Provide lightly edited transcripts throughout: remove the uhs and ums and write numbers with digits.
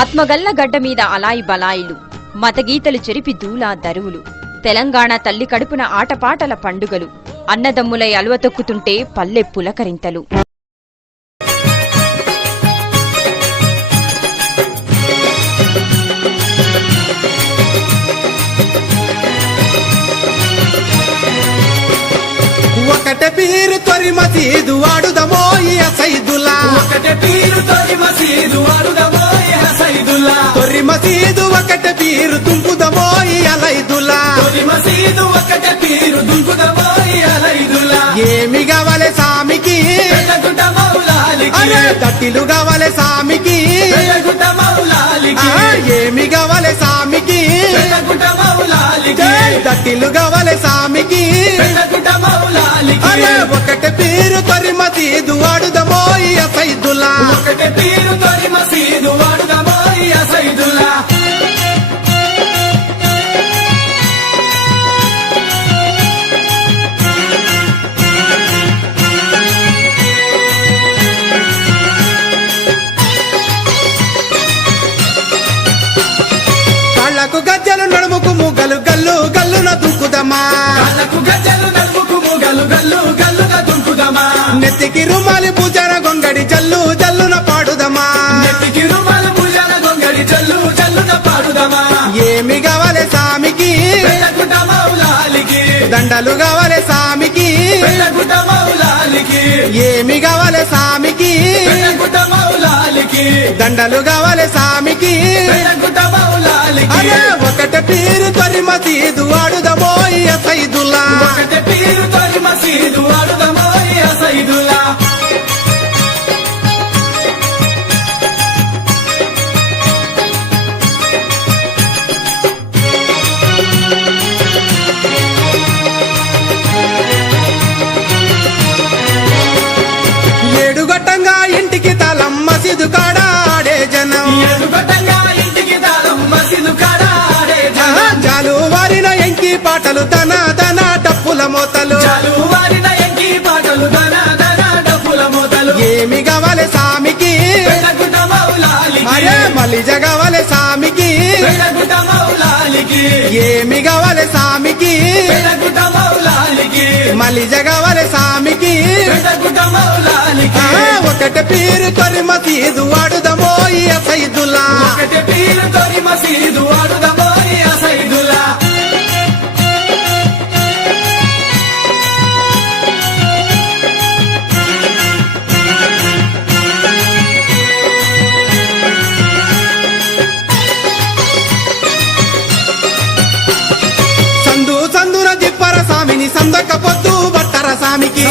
ఆత్మగల్ల గడ్డ మీద అలాయి బలాయిలు, మతగీతలు చెరిపి దూలా దరువులు, తెలంగాణ తల్లి కడుపున ఆటపాటల పండుగలు, అన్నదమ్ములై అలువతొక్కుతుంటే పల్లె పులకరింతలు. ఒకటే పీరు తొరి మసీదు వాడుదమోయి సైదుల్లా, ఒకటే పీరు తొరి మసీదు వాడుదమోయి సైదుల్లా, తొరి మసీదు ఒకటే పీరు దుంకుదమోయి అలైదుల్లా, తొరి మసీదు ఒకటే పీరు దుంకుదమోయి అలైదుల్లా. ఏమి కావాలి సామికి పెద్దగుట్ట మౌలాలికి, దట్టిలు కావాలి సామికి పెద్దగుట్ట మౌలాలికి, ఏమి కావాలి సామికి పెద్దగుట్ట మౌలాలికి, దట్టిలు కావాలి సామికి పెద్దగుట్ట మౌలాలికి. ఒకటే పీరు తొరి మసీదు వాడుదమోయి సైదుల్లా, ఒకటే పీరు తొరి మసీదు వాడుదమోయి సైదుల్లా. కాళ్ళకు గజ్జలు నడుముకు ముగ్గలు గల్లు గల్లున దుక్కుదమా, కాళ్ళకు గజ్జలు నడుముకు మూగలు గల్లు గల్లుగా దుంకుదమా, నెత్తికి రుమాలి పూజన గొంగడి జల్లు జల్లున పాడుదమా, నెత్తికి రుమాలు భుజాల గొంగడి చల్లు చల్లుగా పాడుదమా. ఏమి కావాలి సామికి పెద్దగుట్ట మౌలాలికి, దండలు కావాలి సామికి పెద్దగుట్ట మౌలాలికి, ఏమి కావాలి సామికి పెద్దగుట్ట మౌలాలికి, దండలు కావాలి సామికి పెద్దగుట్ట మౌలాలికి. ఒకటే పీరు తొరి మసీదు వాడుదమోయి సైదుల్లా, ఒకటే పీరు తొరి మసీదు వాడుదమోయి సైదుల్లా. ఏడుగట్టంగా ఇంటికి తాళం మసీదు కాడ ఆడే జనం, ఎడుగొట్టంగా ఇంటికి తాళం మసీదు కాడ ఆడే జనం, జాలు వారిన ఎంకి పాటలు తన తన డప్పుల మోతలు, చాలు వారిన ఎంకి పాటలు ధన ధన డప్పుల మోతలు. ఏమి కావాలి సామికి పెద్దగుట్ట మౌలాలికి, మలిజ కావాలి సామికి పెద్దగుట్ట మౌలాలికి, ఏమి కావాలి సామికి పెద్దగుట్ట మౌలాలికి, మలిజ కావాలి సామికి పెద్దగుట్ట మౌలాలికి. ఒకటే పీరు తొరి మసీదు వాడుదమోయి సైదుల్లా, ఒకటే పీరు తొరి మసీదు వాడుదమోయి సైదుల్లా. సందు సందున దిప్పర సామిని సందక పొద్దు బట్టర సామికి,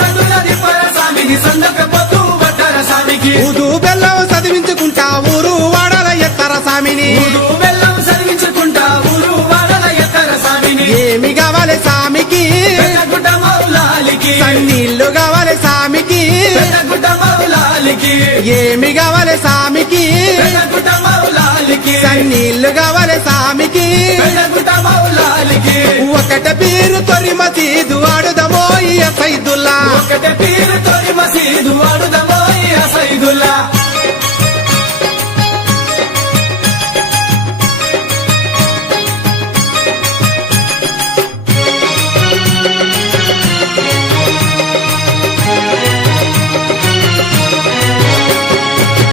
సందుల దిప్పర సామిని సందక పొద్దు బట్టర సామికి, ఊదు బెల్లం చదివించుకుంటా ఊరు వాడల ఎత్తర సామిని, ఊదు బెల్లం చదివించుకుంటా ఊరు వాడల ఎత్తర సామిని. ఏమి కావాలి సామికి పెద్దగుట్ట మౌలాలికి, సన్నీళ్లు కావాలి సామికి పెద్దగుట్ట మౌలాలికి, ఏమి కావాలి సామికి పెద్దగుట్ట మౌలాలికి, సన్నీళ్లు కావాలి సామికి పెద్దగుట్ట మౌలాలికి. ఒకటే పీరు తొరి మసీదు వాడుదమోయి సైదుల్లా, ఒకటే పీరు తొరి